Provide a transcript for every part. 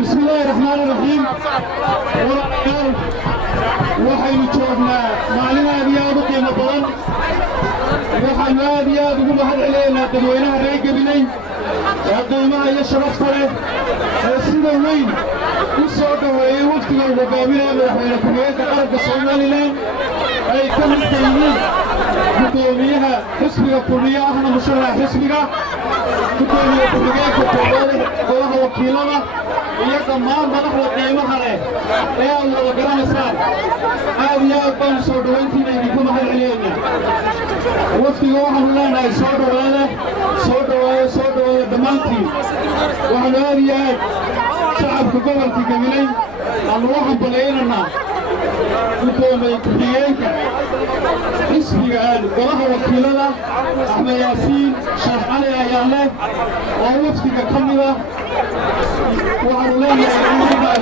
بسم الله الرحمن الرحيم waxaynu joognaa maalin aad iyo aad u qiimo badan waxaanu aad iyo aad ugu mahad celinaynaa dadweynaha reer Gabiley ee qiimaha iyo sharafta leh ee sida weyn u soo dhaweeyay waqtiga uu hogaaminaya madaxweyne ku-xigeenka qaranka Soomaaliland ay ka mid yihiin gudoomiyaha xisbiga kulmiye ahna musharax xisbiga gudoomiyaha ku-xigeenka golaha wakiilada iyo dhammaan madaxda qiimaha leh ee aad wada garanaysaan aad iyo aad baan soo dhaweyntiina idinku mahad celinaynaa wafdiga waxaanu leenahay soo dhawaada dhammaantiin waxaanu aad iyo aad shacabka gobolka Gabiley aanu u hambaleynaynaa gudoomiye ku-xigeenka xisbiga golaha wakiilada Axmed Yaasiin Sheekh Cali Ayaale oo wafdiga ka mid ah waxaanu leenahay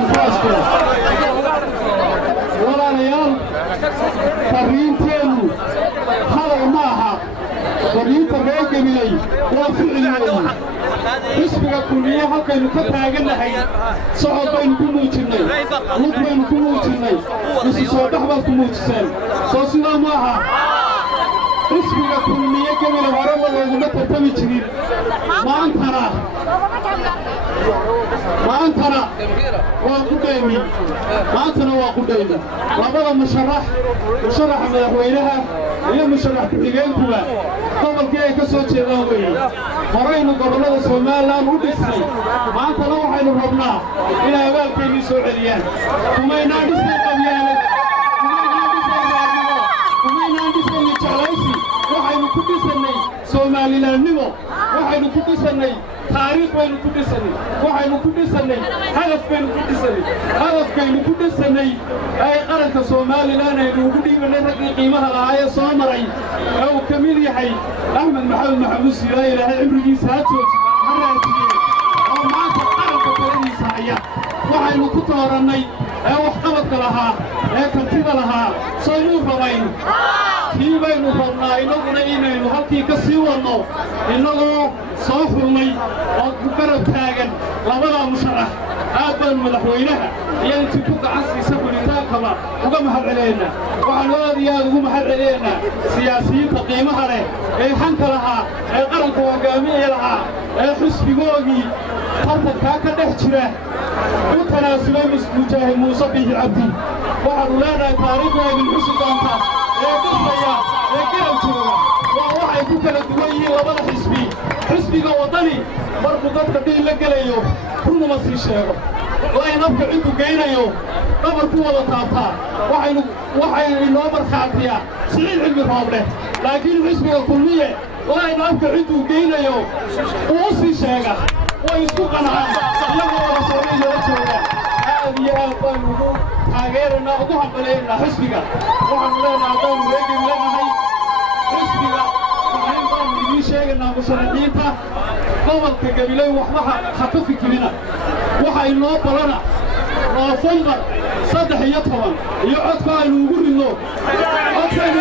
walaalayaal fariinteenu hadal ma aha fariinta reer Gabiley waa ficil weyn xisbiga kulmiye halkaynu ka taaganahay socod baynu ku muujinay lug baynu ku muujinay isu soo dhex baad ku muujiseen soo sidaa ma aha xisbiga kulmiye Gabiley hore looguma tartami jirin maantana waa qudhaymi labada musharaxa madaxweynaha iyo musharax ku-xigeenkuba gobolkii ay ka soo jeedaan weeye horaynu gobollada Soomaaliland u dhisnay maantana waxaynu rabnaa inay abaalkeennii soo celiyaan kumaynaan dhisnay qabyaalad kumaynaan dhisnay jeclaysi waxaynu ku dhisannay Soomaalilandnimo waxaynu ku dhisannay taariikh baynu ku dhisannay waxaynu ku dhisannay hadafkaynu ku dhisannay ay qaranka Soomaaliland aynu ugu dhiibanay raggii qiimaha lahaa ee soo maray ee uu ka mid yahay Axmed Maxamuud Siiraay ilaahay cimrigiisa ha joojiyo ha raajiyey oo maanta qaranka taladiisa haya waxaynu ku doorannay ee waxqabadka lahaa ee kartida lahaa soomuu rabayn kii baynu rabnaa innaguna inaynu halkii ka sii wadno innagoo soo xulnay oo ku garab taagan labada musharax aad baanu madaxweynaha iyo intii ku gacan siisa furitaankaba uga mahad celinaynaa waxaanu aad iyo aad ugu mahad celinaynaa siyaasiyiinta qiimaha leh ee hanka lahaa ee qaranka hogaamiye lahaa ee xisbigoogii tartankaa ka dhex jira u tanaasulay mujaahid muuse biixi cabdi waxaanu leenahay taariikhda idin xusi doontaa ee dhisaya ee garab jooga waa waxay ku kala duwan yihiin labada xisbi xisbiga waddani markuu dadka dhiil la gelayo runuma sii sheego layn afka ciddu geynayo dhabar ku wada taabtaa waxaynu inoo markhaatiyaa Siciid Cilmi Rooble laakiin xisbiga kulmiye layn afka cidduu geynayo uu u sii sheega way isku qancaan iyagoo wada socday la jooga aad iyo aad baynu ugu taageeraynaa ugu hambaleynaynaa xisbiga waxaanu leenahay haddaanu reegin leenahay xisbiga waxayn baanu idiin sheegaynaa musharaxiinta gobolka Gabiley waxba ha ka fikirina waxa inoo balana Noofembar 13 iyo codka aynu ugu ridno codkaynu